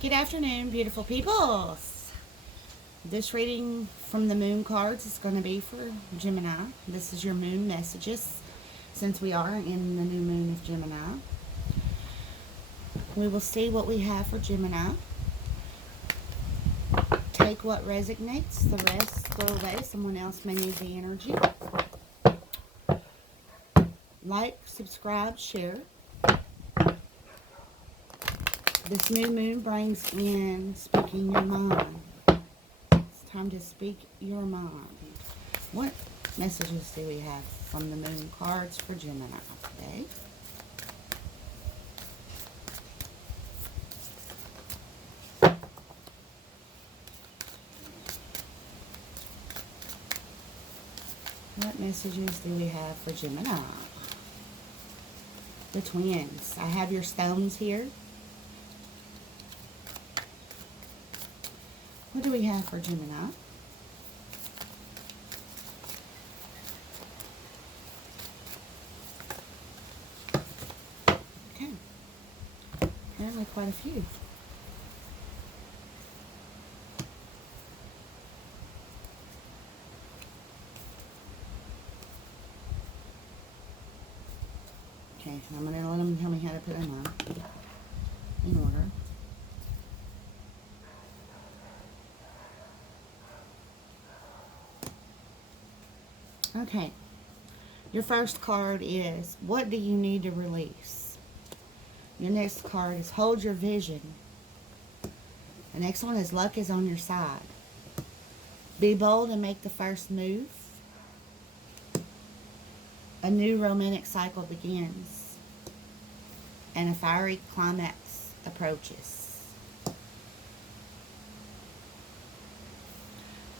Good afternoon, beautiful peoples. This reading from the moon cards is going to be for Gemini. This is your moon messages since we are in the new moon of Gemini. We will see what we have for Gemini. Take what resonates, the rest throw away. Someone else may need the energy. Like, subscribe, share. This new moon brings in speaking your mind. It's time to speak your mind. What messages do we have from the moon cards for Gemini today? What messages do we have for Gemini? The twins. I have your stones here. What do we have for Gemini? Okay. Apparently quite a few. Okay, I'm going to let them tell me how to put them on in order. Okay, your first card is, what do you need to release? Your next card is, hold your vision. The next one is, luck is on your side. Be bold and make the first move. A new romantic cycle begins. And a fiery climax approaches.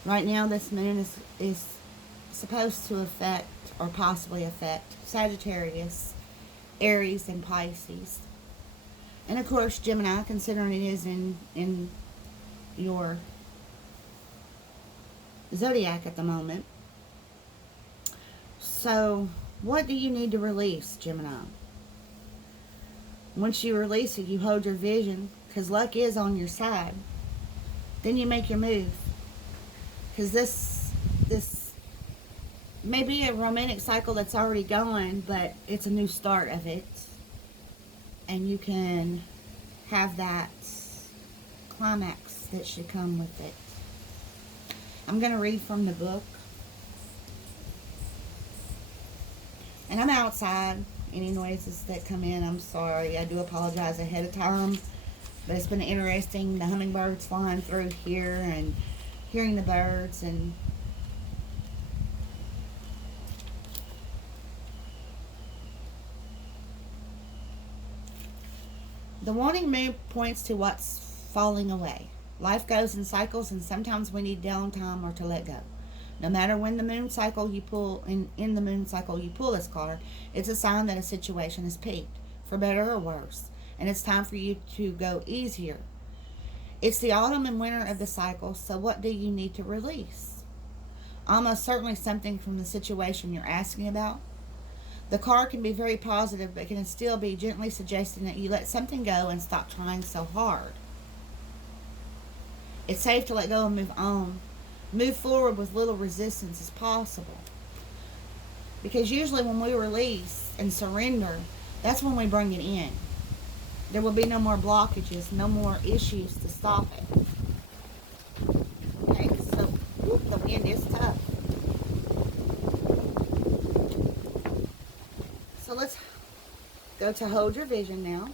Right now, this moon is supposed to affect, or possibly affect, Sagittarius, Aries, and Pisces. And of course, Gemini, considering it is in your zodiac at the moment. So, what do you need to release, Gemini? Once you release it, you hold your vision, because luck is on your side. Then you make your move. Because this may be a romantic cycle that's already going, but it's a new start of it. And you can have that climax that should come with it. I'm going to read from the book. And I'm outside. Any noises that come in, I'm sorry. I do apologize ahead of time. But it's been interesting. The hummingbirds flying through here and hearing the birds and the waning moon points to what's falling away. Life goes in cycles, and sometimes we need downtime or to let go. No matter when the moon cycle you pull in the moon cycle you pull this card, it's a sign that a situation is peaked, for better or worse, and it's time for you to go easier. It's the autumn and winter of the cycle, so what do you need to release? Almost certainly something from the situation you're asking about. The card can be very positive, but can still be gently suggesting that you let something go and stop trying so hard. It's safe to let go and move on. Move forward with little resistance as possible. Because usually when we release and surrender, that's when we bring it in. There will be no more blockages, no more issues to stop it. Okay, so the wind is tough. So let's go to hold your vision now.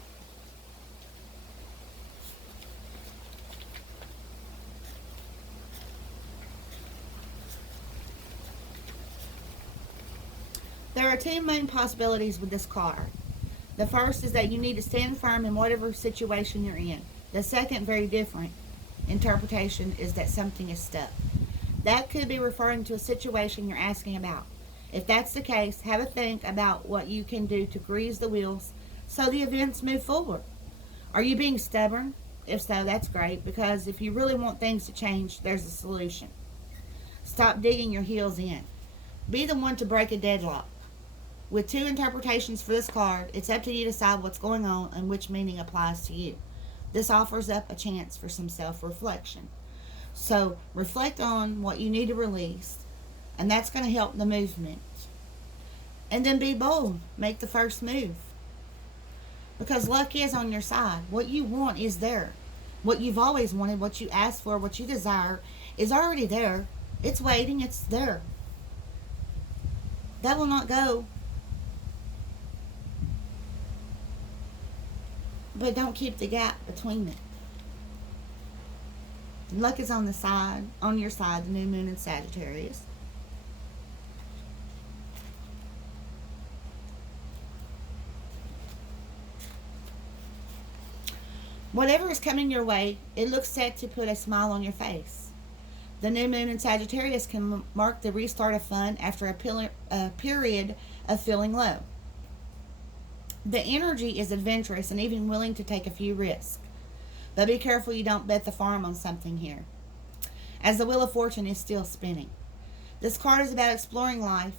There are two main possibilities with this card. The first is that you need to stand firm in whatever situation you're in. The second, very different interpretation, is that something is stuck. That could be referring to a situation you're asking about. If that's the case, have a think about what you can do to grease the wheels so the events move forward. Are you being stubborn? If so, that's great, because if you really want things to change, there's a solution. Stop digging your heels in. Be the one to break a deadlock. With two interpretations for this card, it's up to you to decide what's going on and which meaning applies to you. This offers up a chance for some self-reflection. So reflect on what you need to release, and that's going to help the movement. And then be bold. Make the first move. Because luck is on your side. What you want is there. What you've always wanted, what you asked for, what you desire is already there. It's waiting. It's there. That will not go. But don't keep the gap between it. Luck is on your side, the new moon in Sagittarius. Whatever is coming your way, it looks set to put a smile on your face. The new moon in Sagittarius can mark the restart of fun after a period of feeling low. The energy is adventurous and even willing to take a few risks. But be careful you don't bet the farm on something here, as the Wheel of Fortune is still spinning. This card is about exploring life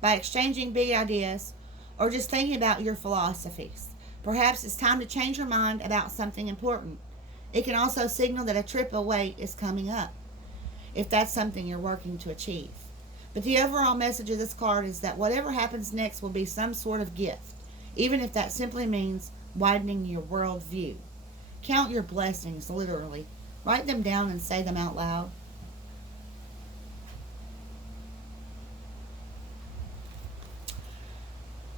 by exchanging big ideas or just thinking about your philosophies. Perhaps it's time to change your mind about something important. It can also signal that a trip away is coming up, if that's something you're working to achieve. But the overall message of this card is that whatever happens next will be some sort of gift, even if that simply means widening your worldview. Count your blessings, literally. Write them down and say them out loud.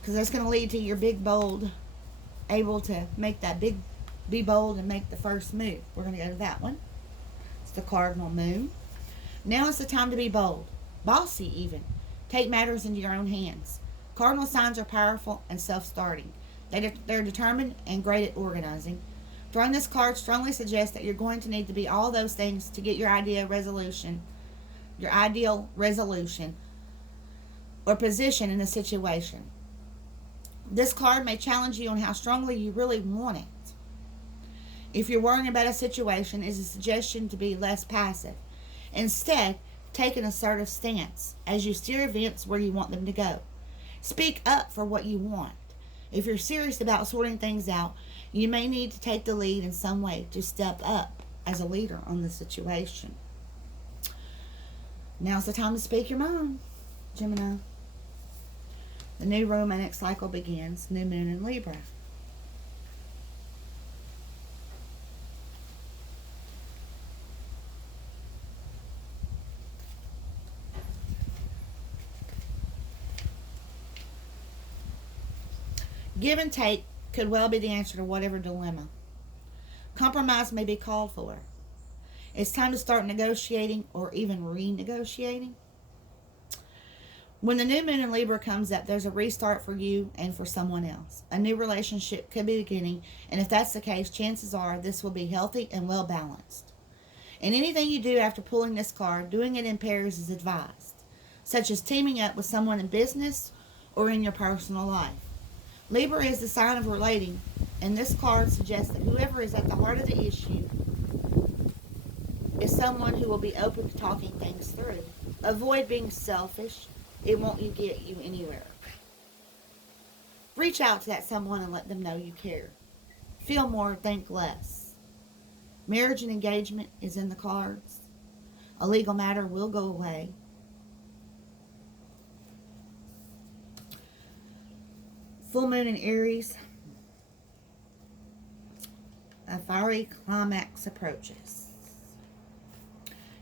Because that's going to lead to your big, bold, able to make that big, be bold and make the first move. We're going to go to that one. It's the Cardinal Moon. Now is the time to be bold, bossy even. Take matters into your own hands. Cardinal signs are powerful and self-starting. They're determined and great at organizing. Drawing this card strongly suggests that you're going to need to be all those things to get your ideal resolution or position in a situation. This card may challenge you on how strongly you really want it. If you're worrying about a situation, it's a suggestion to be less passive. Instead, take an assertive stance as you steer events where you want them to go. Speak up for what you want. If you're serious about sorting things out, you may need to take the lead in some way to step up as a leader on the situation. Now's the time to speak your mind, Gemini. The new romantic cycle begins, new moon in Libra. Give and take could well be the answer to whatever dilemma. Compromise may be called for. It's time to start negotiating or even renegotiating. When the new moon in Libra comes up, there's a restart for you and for someone else. A new relationship could be beginning, and if that's the case, chances are this will be healthy and well balanced. And anything you do after pulling this card, doing it in pairs is advised, such as teaming up with someone in business or in your personal life. Libra is the sign of relating, and this card suggests that whoever is at the heart of the issue is someone who will be open to talking things through. Avoid being selfish. It won't get you anywhere. Reach out to that someone and let them know you care. Feel more, think less. Marriage and engagement is in the cards. A legal matter will go away. Full moon in Aries. A fiery climax approaches.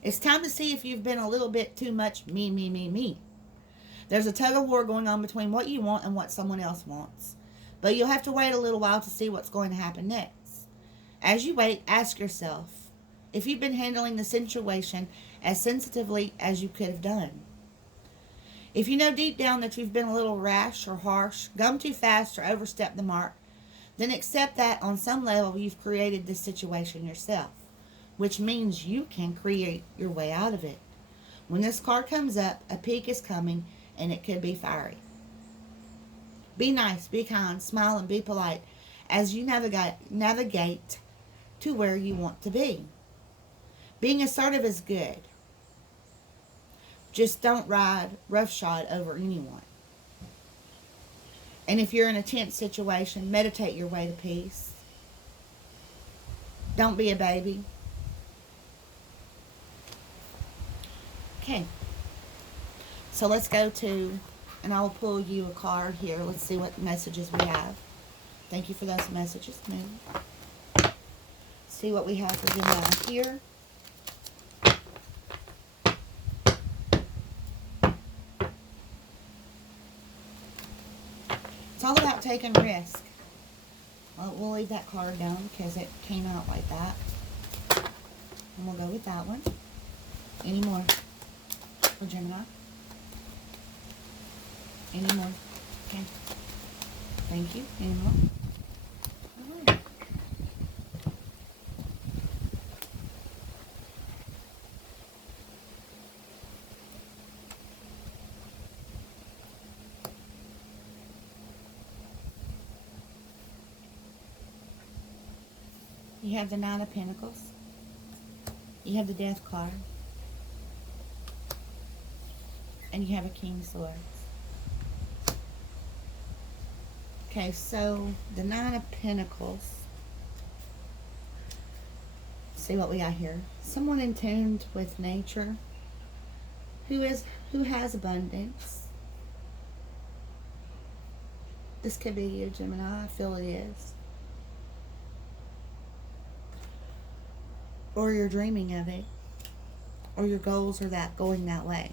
It's time to see if you've been a little bit too much me. There's a tug of war going on between what you want and what someone else wants. But you'll have to wait a little while to see what's going to happen next. As you wait, ask yourself if you've been handling the situation as sensitively as you could have done. If you know deep down that you've been a little rash or harsh, gone too fast or overstepped the mark, then accept that on some level you've created this situation yourself, which means you can create your way out of it. When this card comes up, a peak is coming, and it could be fiery. Be nice, be kind, smile, and be polite as you navigate to where you want to be. Being assertive is good. Just don't ride roughshod over anyone. And if you're in a tense situation, meditate your way to peace. Don't be a baby. Okay. So let's go to, and I'll pull you a card here. Let's see what messages we have. Thank you for those messages, Moon. See what we have for Gemini here. It's all about taking risk. Well, we'll leave that card down because it came out like that. And we'll go with that one. Any more for Gemini? Any more? Okay. Thank you. Any more? All right. You have the Nine of Pentacles. You have the Death card. And you have a King of Swords. Okay, so the Nine of Pentacles. See what we got here. Someone in tune with nature. Who has abundance. This could be you, Gemini. I feel it is. Or you're dreaming of it. Or your goals are going that way.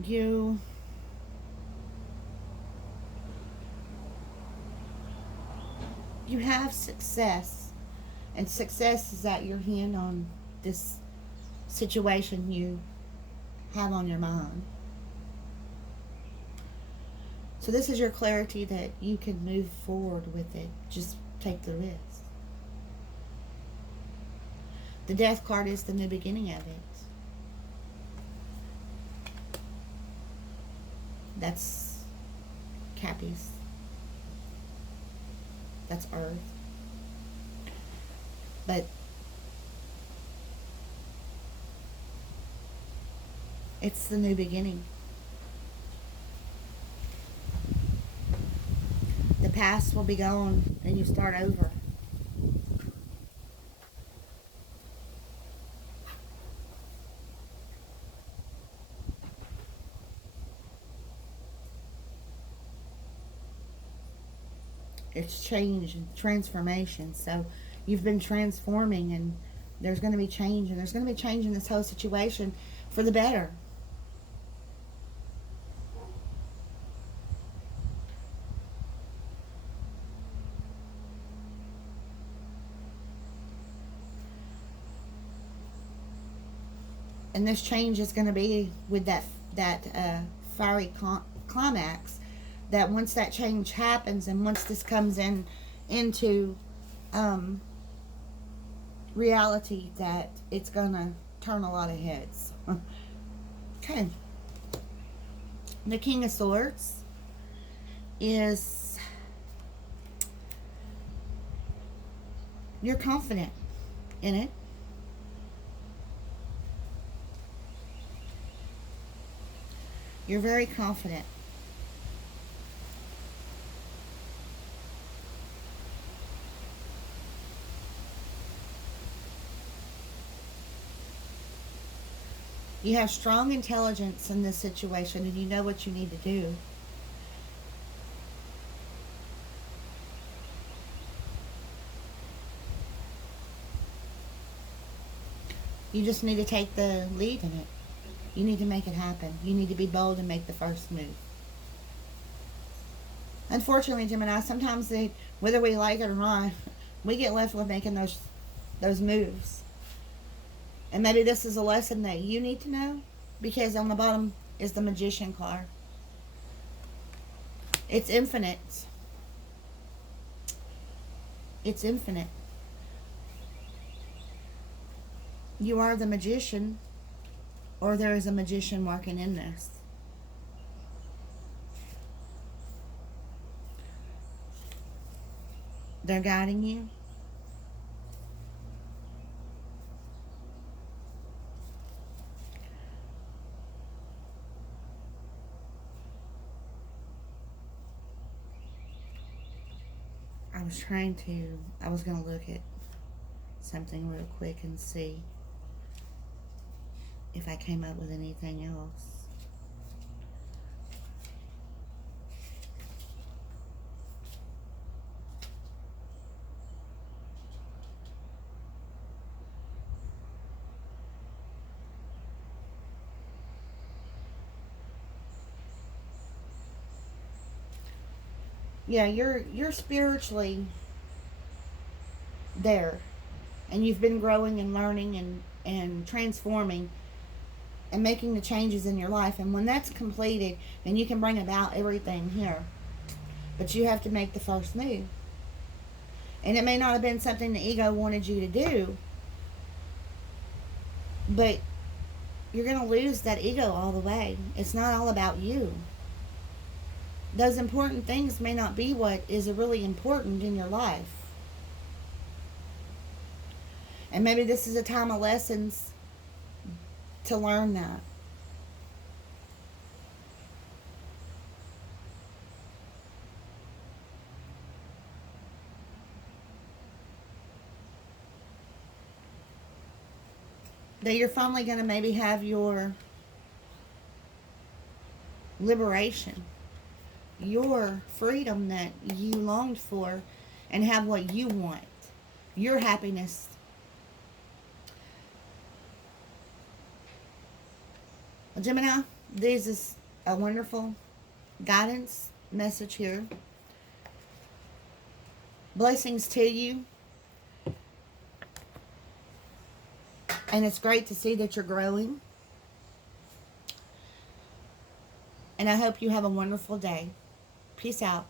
You have success, and success is at your hand on this situation you have on your mind. So this is your clarity that you can move forward with it. Just take the risk. The Death card is the new beginning of it. That's Cappies. That's Earth. But it's the new beginning. The past will be gone and you start over. It's change and transformation. So you've been transforming, and there's going to be change, and there's going to be change in this whole situation for the better. And this change is going to be with that fiery climax. That once that change happens, and once this comes into reality, that it's going to turn a lot of heads. Okay. The King of Swords is, you're confident in it. You're very confident. You have strong intelligence in this situation, and you know what you need to do. You just need to take the lead in it. You need to make it happen. You need to be bold and make the first move. Unfortunately, Gemini, sometimes whether we like it or not, we get left with making those moves. And maybe this is a lesson that you need to know, because on the bottom is the Magician card. It's infinite. It's infinite. You are the magician, or there is a magician working in this. They're guiding you. I was going to look at something real quick and see if I came up with anything else. Yeah, you're spiritually there, and you've been growing and learning and transforming and making the changes in your life. And when that's completed, then you can bring about everything here. But you have to make the first move. And it may not have been something the ego wanted you to do, but you're going to lose that ego all the way. It's not all about you. Those important things may not be what is really important in your life. And maybe this is a time of lessons to learn that. That you're finally going to maybe have your liberation, your freedom that you longed for, and have what you want, your happiness. Well, Gemini, this is a wonderful guidance message here. Blessings to you. And it's great to see that you're growing. And I hope you have a wonderful day. Peace out.